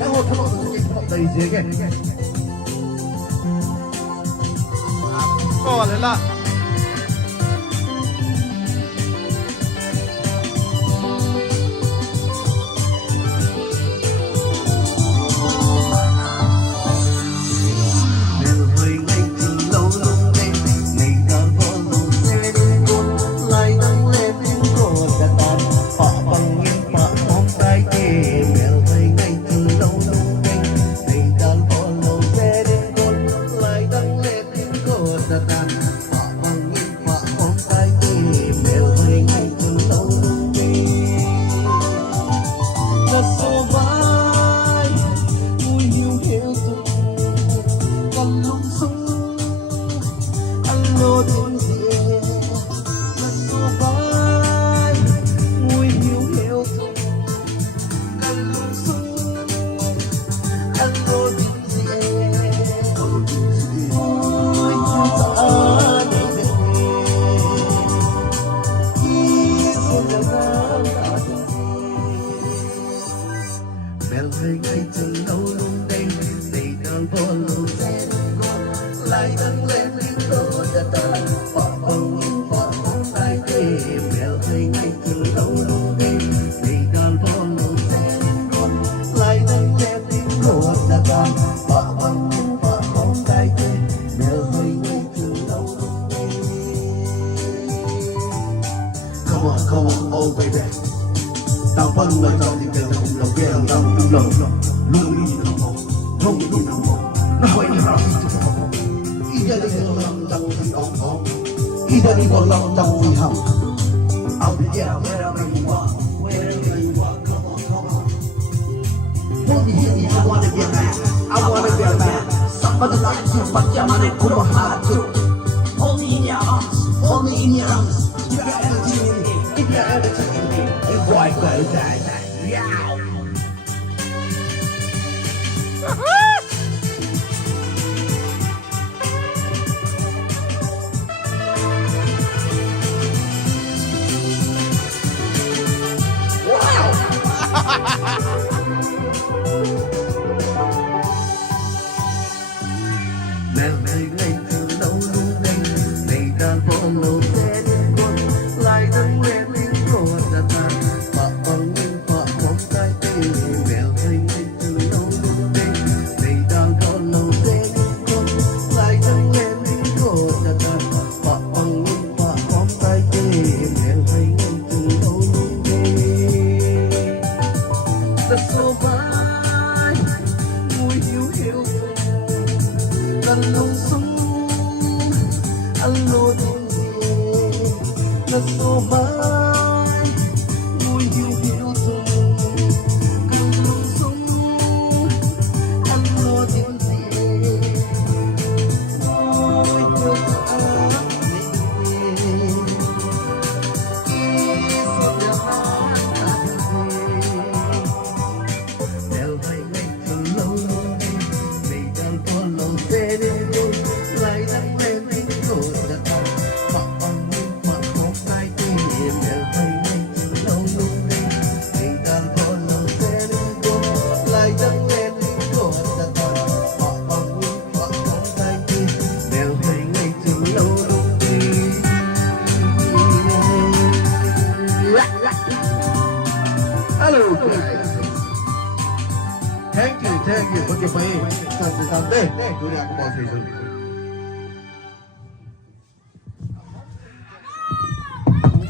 然后他们自己跑的一些个。过来了。Melhoi Ngaichullou lung đêm đầy đàn vô lù xe con lại đang lên tiếng cô đã ta bỏ bông in bỏ bóng tay tê Melhoi Ngaichullou lung đêm đầy đàn vô lù xe con lại đang lên tiếng cô đã ta bỏ bông in bỏ bóng tay tê Melhoi Ngaichullou lung đêm. Come on, oh baby. Tao phân lời tao thì kêu cùng lòng kia lòng tao cùng lòng luôn đi nào không đi nào nó hỏi đi nào ý ra đi vào lòng tao thì ổn ý ra đi vào lòng tao thì hỏng I'll be there wherever you are come on want to hear me I wanna be a man I wanna be a man somebody like you but your money could have had to hold me in your arms hold me in your arms you got everything in me if you're everything in me you boy go die yeah. Melhoi Ngaichullou lung đêm đầy đàn vô lù xe con lại đang lên tiếng cô đã ta bỏ bóng in bỏ bóng tay tê Melhoi Ngaichullou lung đêm đầy đàn vô lù xe con lại đang lên tiếng cô đã ta bỏ bóng in bỏ bóng tay tê Melhoi Ngaichullou lung đêm ta số vai mùi hiu hiu lần lung sung anh lô tin gì là số vai mùi hiu hiu dùng cần lung sung anh lô tin gì ôi chưa ta Melhoi Ngaichullou lung đêm đầy đàn vô lù xe lại đang lên tiếng cô đã ta bỏ bóng in bỏ bóng tay tê Melhoi Ngaichullou lung đêm đầy đàn vô lù xe lại đang lên tiếng cô đã ta bỏ bóng in bỏ bóng tay tê Melhoi Ngaichullou lung đêm. Hello guys. Thank you for your pay. Sampai sampai. Dunia aku mau sih.